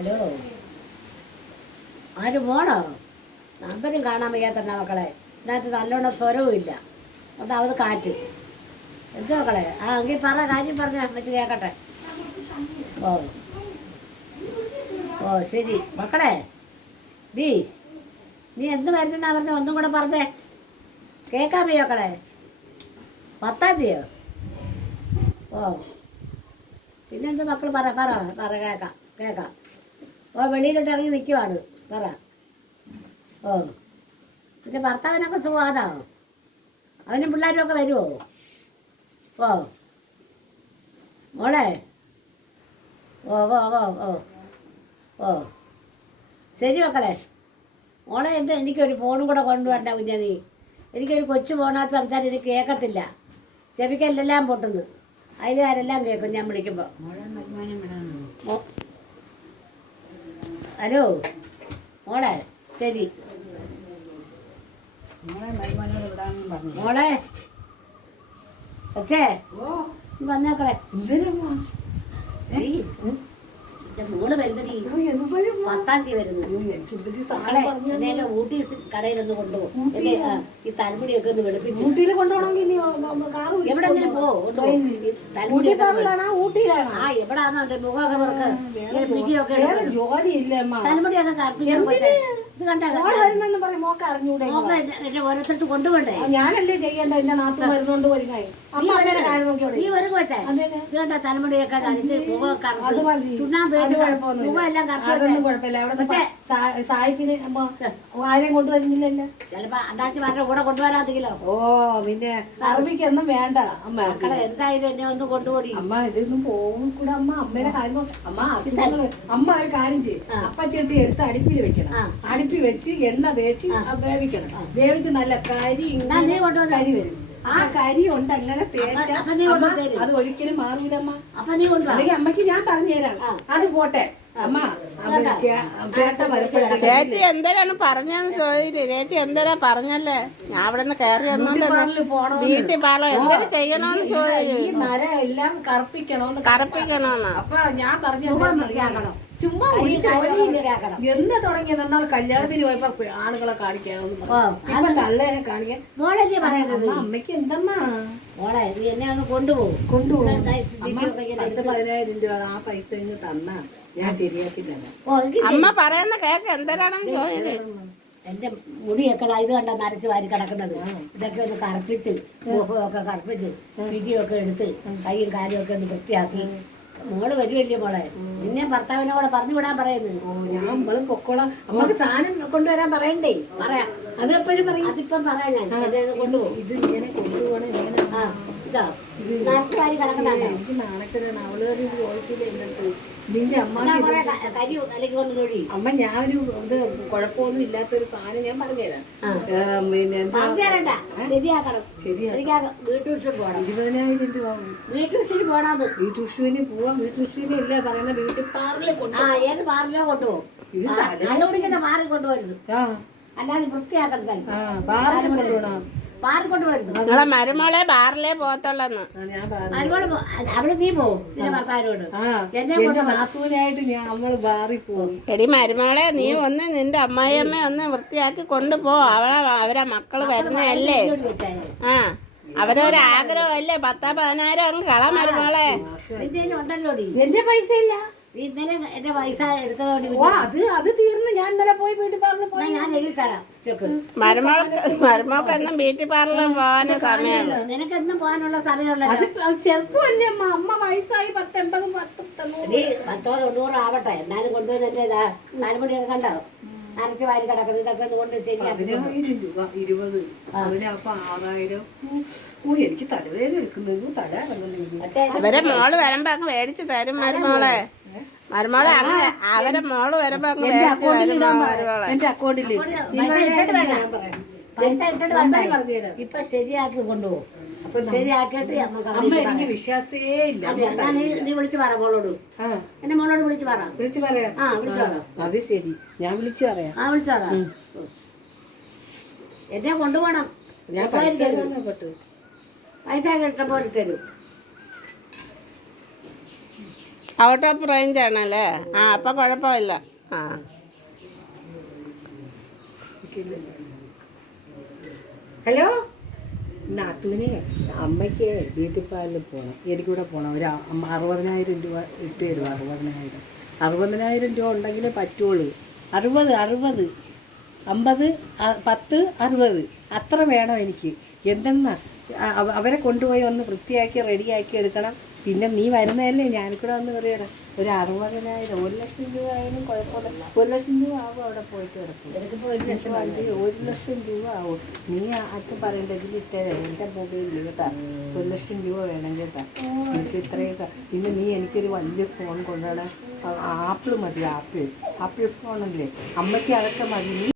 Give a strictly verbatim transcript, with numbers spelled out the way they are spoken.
Hello, ആര് പോണോ? നമ്പരും കാണാൻ വയ്യാത്തണ്ട മക്കളെ. ഇതിനകത്ത് നല്ലോണം സ്വരവും ഇല്ല. ഒന്നാമത് കാറ്റ്. എന്തോ മക്കളെ? ആ എങ്കിൽ പറ, കാര്യം പറഞ്ഞ വെച്ച് കേൾക്കട്ടെ. ഓ ഓ ശരി മക്കളെ. നീ നീ എന്ത് മരുന്നാ പറഞ്ഞ ഒന്നും കൂടെ പറഞ്ഞേ, കേൾക്കാൻ വയ്യ മക്കളെ. പത്താം തീയതിയോ? ഓ പിന്നെന്താ മക്കൾ പറ പറ പറ കേൾക്കാം കേൾക്കാം. ഓ വെളിയിലോട്ട് ഇറങ്ങി നിൽക്കുവാണ്, പറ. ഓ പിന്നെ ഭർത്താവിനൊക്കെ സുഖമാണോ? അവനും പിള്ളേരും ഒക്കെ വരുമോ? ഓ മോളെ. ഓ ഓ ഓ ഓ ഓ ശരി മക്കളെ. മോളെ എന്താ എനിക്കൊരു ഫോണും കൂടെ കൊണ്ടുവരണ്ട കുഞ്ഞാ നീ. എനിക്കൊരു കൊച്ചു ഫോണാത്ത സംസാരം എനിക്ക് കേൾക്കത്തില്ല. ചെവിക്കെല്ലാം പൊട്ടുന്നു. അതിലുകാരെല്ലാം കേൾക്കും ഞാൻ വിളിക്കുമ്പോൾ. ഹലോ മോളെ. ശരി മോളെ. അച്ഛേ വന്നേക്കളെ. മോള് വരുന്നടി പത്താം തീയതി വരുന്നു. എന്നേലും ഊട്ടി കടയിലൊന്ന് കൊണ്ടുപോകും. ഈ തലമുടിയൊക്കെ ഒന്ന് വെളുപ്പിച്ച് ഊട്ടിയിൽ കൊണ്ടുപോകണമെങ്കിൽ എവിടെങ്കിലും പോ. ഊട്ടിയിലാണ്. ആ എവിടാന്നോ അതെ മുഖമൊക്കെ പുറക്ക് പിടിയൊക്കെ തലമുടിയൊക്കെ കറുപ്പിക്കാൻ. ഇത് കണ്ടാ എന്നെ ഓരോരുത്തട്ട് കൊണ്ടുപോണ്ടേ? ഞാനല്ലേ ചെയ്യണ്ട? എന്റെ നാത്തു മരുന്നുകൊണ്ട് വരുന്നായി നീ വരും കൊച്ചേ. ഇത് കണ്ട തലമുടിയൊക്കെ നനച്ച് മുഖമൊക്കെ ചുണ്ണാമ്പ് മുഖം എല്ലാം അതൊന്നും കുഴപ്പമില്ല. അവിടെ സായിപ്പിന് ആരെയും കൊണ്ടുവരുന്നില്ലല്ലോ. ചിലപ്പോ അണ്ടാച്ചിമാരുടെ കൂടെ കൊണ്ടുവരാതെങ്കിലോ. ഓ പിന്നെ അറബിക്കൊന്നും വേണ്ട അമ്മ. മക്കളെ എന്തായാലും എന്നെ ഒന്ന് കൊണ്ടുപോടി അമ്മ. ഇതൊന്നും പോകും കൂടെ അമ്മ. അമ്മേനെ കാര്യം അമ്മ അസുഖങ്ങള്. അമ്മ ഒരു കാര്യം ചെയ്യും. അപ്പച്ചട്ടി എടുത്ത് അടുപ്പിൽ വെക്കണം. അടുപ്പിൽ വെച്ച് എണ്ണ തേച്ച് വേവിക്കണം. വേവിച്ച് നല്ല കരി കരി വരും. ആ കരി കൊണ്ട് അങ്ങനെ തേച്ചാ അത് ഒരിക്കലും മാറൂലമ്മ. അപ്പൊ നീ അല്ലെങ്കിൽ അമ്മക്ക് ഞാൻ പറഞ്ഞുതരാം. അത് പോട്ടെ അമ്മ. ചേച്ചി എന്തിനാണ് പറഞ്ഞെന്ന് ചോദിച്ചു. ചേച്ചി എന്തിനാ പറഞ്ഞല്ലേ? ഞാൻ അവിടെ നിന്ന് കയറി വന്നോണ്ട് വീട്ടിൽ പാലോ എന്തിനു ചെയ്യണോന്ന് ചോദിച്ചു. മരം എല്ലാം കറുപ്പിക്കണോന്ന് കറുപ്പിക്കണോന്ന്. അപ്പൊ ഞാൻ പറഞ്ഞു ചുമ്മാ എന്ന് തുടങ്ങിയത് എന്നാൽ കല്യാണത്തിന് പോയപ്പോ ആളുകളെ കാണിക്കാനൊന്നും തള്ളേനെ കാണിക്കാൻ. മോളല്ലേ പറയുന്നത്? അമ്മയ്ക്ക് എന്തമ്മാ മോളെ നീ എന്നെ ഒന്ന് കൊണ്ടുപോകും. കൊണ്ടുപോകും. പത്ത് പതിനായിരം രൂപ ആ പൈസ ഇങ്ങ് തന്നാ ഞാൻ ശരിയാക്കില്ല. അമ്മ പറയുന്ന കേക്ക് എന്തിനാണെന്ന് ചോദിച്ചു. എന്റെ മുടിയൊക്കെ ഇത് കണ്ട നരച്ച് വാരി കിടക്കുന്നത്. ഇതൊക്കെ ഒന്ന് കറുപ്പിച്ച് മുഖമൊക്കെ കറുപ്പിച്ച് പിരിയൊക്കെ എടുത്ത് കൈയും കാലും ഒക്കെ ഒന്ന് വൃത്തിയാക്കി മോള് വരുമല്ലേ മോളെ? നിന്നെ ഭർത്താവിനോടെ പറഞ്ഞു വിടാൻ പറയുന്നത്. ഞാൻ നമ്മളും പൊക്കോളാം. നമുക്ക് സാധനം കൊണ്ടുവരാൻ പറയണ്ടേ? പറയാം. അത് എപ്പോഴും പറയും. അതിപ്പം പറയാം ഞാൻ. എന്നെ കൊണ്ടുപോകും. ഇത് ഇങ്ങനെ കൊണ്ടുപോകണം. ആ ഇതാ നരച്ച് വാരി കിടക്കുന്നുണ്ടോ? എനിക്ക് നാണക്കേടാണ്. അവള് ചോദിക്കില്ല എന്നിട്ട് നിന്റെ അമ്മ കരി കലക്കി കൊണ്ട് തൊഴി. അമ്മ ഞാനൊരു ഇത് കുഴപ്പമൊന്നും ഇല്ലാത്തൊരു സാധനം ഞാൻ പറഞ്ഞുതരാം. പിന്നെ പറഞ്ഞുതരണ്ട, ശരിയാക്കണം. ശരിയാ. വീട്ടുവിഷന് പോകണം. ഇരുപതിനായിരം രൂപ വീട്ടുവിഷന് പോണത്. വീട്ടുവിഷുവിന് പോവാം. വീട്ടുവിഷുവിന് ഇല്ല പറയുന്ന വീട്ടിൽ പാറില് കൊണ്ടു. ആ ഏത് പാറിലോ കൊണ്ടുപോകും. നല്ല കുടിക്കുന്ന പാറിൽ കൊണ്ടുവരുന്നു. അല്ലാതെ വൃത്തിയാക്കുന്ന സ്ഥലം പാറിൽ കൊണ്ടുപോകണം. പാറിൽ കൊണ്ടുവരുന്നു. നിങ്ങളെ മരുമോളെ ബാറിലേ പോകത്തുള്ളന്ന്. മരുമോള് അവിടെ നീ പോവും നിന്റെ ഭർത്താവിനോട്. എന്നെ നാത്തൂനായിട്ട് ഞാൻ നമ്മള് ബാറിൽ പോകും. എടി മരുമോളെ നീ ഒന്ന് നിന്റെ അമ്മായിയമ്മ ഒന്ന് വൃത്തിയാക്കി കൊണ്ടുപോ. അവളെ അവരെ മക്കള് വരുന്നതല്ലേ. ആ അവരൊരാഗ്രഹമല്ലേ. പത്താ പതിനായിരം അങ്ങ് കള മരുമോളെ. ഉണ്ടല്ലോ എന്റെ പൈസ ഇല്ല. ഇന്നലെ എന്റെ പൈസ എടുത്തതോടെ അത് അത് തീർന്നു. ഞാൻ ഇന്നലെ പോയി വീട്ടിൽ പാർലറിൽ പോയി. ഞാൻ എഴുതി തരാം. മരുമോൾക്ക് മരുമോൾക്ക് എന്നും ബ്യൂട്ടി പാർലറിൽ പോകാനും സമയമുള്ളൂ. നിനക്ക് എന്നും പോകാനുള്ള സമയമുള്ള ചെറുപ്പമല്ലേ അമ്മ. അമ്മ വയസ്സായി പത്തൊമ്പതും പത്തും പത്തോ തൊണ്ണൂറോ ആവട്ടെ. എന്നാലും കൊണ്ടുവന്നെ നാലുമണിയൊക്കെ കണ്ടോ നരച്ച് വാരി കിടക്കുന്നത്. ഇതൊക്കെ കൊണ്ട് ശരിയാക്കി. രൂപ ഇരുപത് അതിനപ്പൊ ആറായിരം. ഓ എനിക്ക് തലവേദന എടുക്കുന്നത്. തല ഇറങ്ങുന്നു. അവരെ മോള് വരുമ്പോ അങ്ങ് മേടിച്ചു തരും മരുമോളെ. മരുമോളെ അങ്ങ് അവരെ മോള് വരുമ്പോ അങ്ങ് മേടിച്ചു തരും മരുമോളെ. എന്റെ അക്കൗണ്ടില് പൈസ ഇട്ടിട്ട് പറഞ്ഞു ഇപ്പൊ ശരിയാക്കി കൊണ്ടുപോകും. ശരിയാക്കിയിട്ട് അമ്മ എനിക്ക് വിശ്വാസേ ഇല്ല. നീ വിളിച്ചു പറ മോളോട്. എന്റെ മോളോട് വിളിച്ചു പറ. വിളിച്ചു പറയാം. ആ വിളിച്ചു പറ. അത് ശരി. ഞാൻ വിളിച്ചു പറയാം. ആ വിളിച്ചു പറ. എന്നെ കൊണ്ടുപോകണം. ഞാൻ പൈസ പൈസ കിട്ടുമ്പോൾ തരും. ഔട്ട് ഓഫ് റേഞ്ച് ആണല്ലേ? ആ അപ്പം കുഴപ്പമില്ല. ആ ഹലോ, നാത്തൂനെ അമ്മയ്ക്ക് ബ്യൂട്ടി പാർലറിൽ പോകണം, എനിക്കൂടെ പോകണം. ഒരു അമ്മ അറുപതിനായിരം രൂപ ഇട്ട് തരും. അറുപതിനായിരം അറുപതിനായിരം രൂപ ഉണ്ടെങ്കിലേ പറ്റുള്ളൂ. അറുപത് അറുപത് അമ്പത് പത്ത് അറുപത് അത്ര വേണം എനിക്ക്. എന്തെന്നാ അവരെ കൊണ്ടുപോയി ഒന്ന് വൃത്തിയാക്കി റെഡിയാക്കി എടുക്കണം. പിന്നെ നീ വരുന്നതല്ലേ, ഞാനിക്കൂടെ വന്ന് പറയണം. ഒരു അറുപതിനായിരം ഒരു ലക്ഷം രൂപ ആയാലും കുഴപ്പമില്ല. ഒരു ലക്ഷം രൂപ ആവും അവിടെ പോയിട്ട് കിടക്കും. എനിക്കിപ്പോൾ ഒരു ലക്ഷം ഒരു ലക്ഷം രൂപ ആവും. നീ അച്ഛൻ പറയേണ്ട ഇതിലിട്ടേ എൻ്റെ മൊബൈലിൽ കേട്ടാ ഒരു ലക്ഷം രൂപ വേണം കേട്ടാ. എനിക്ക് ഇത്രയൊക്കെ. പിന്നെ നീ എനിക്കൊരു വലിയ ഫോൺ കൊണ്ടുവരണം. ആപ്പിൾ മതി, ആപ്പിൾ ആപ്പിൾ ഫോണല്ലേ അമ്മയ്ക്ക്. അതൊക്കെ മതി. നീ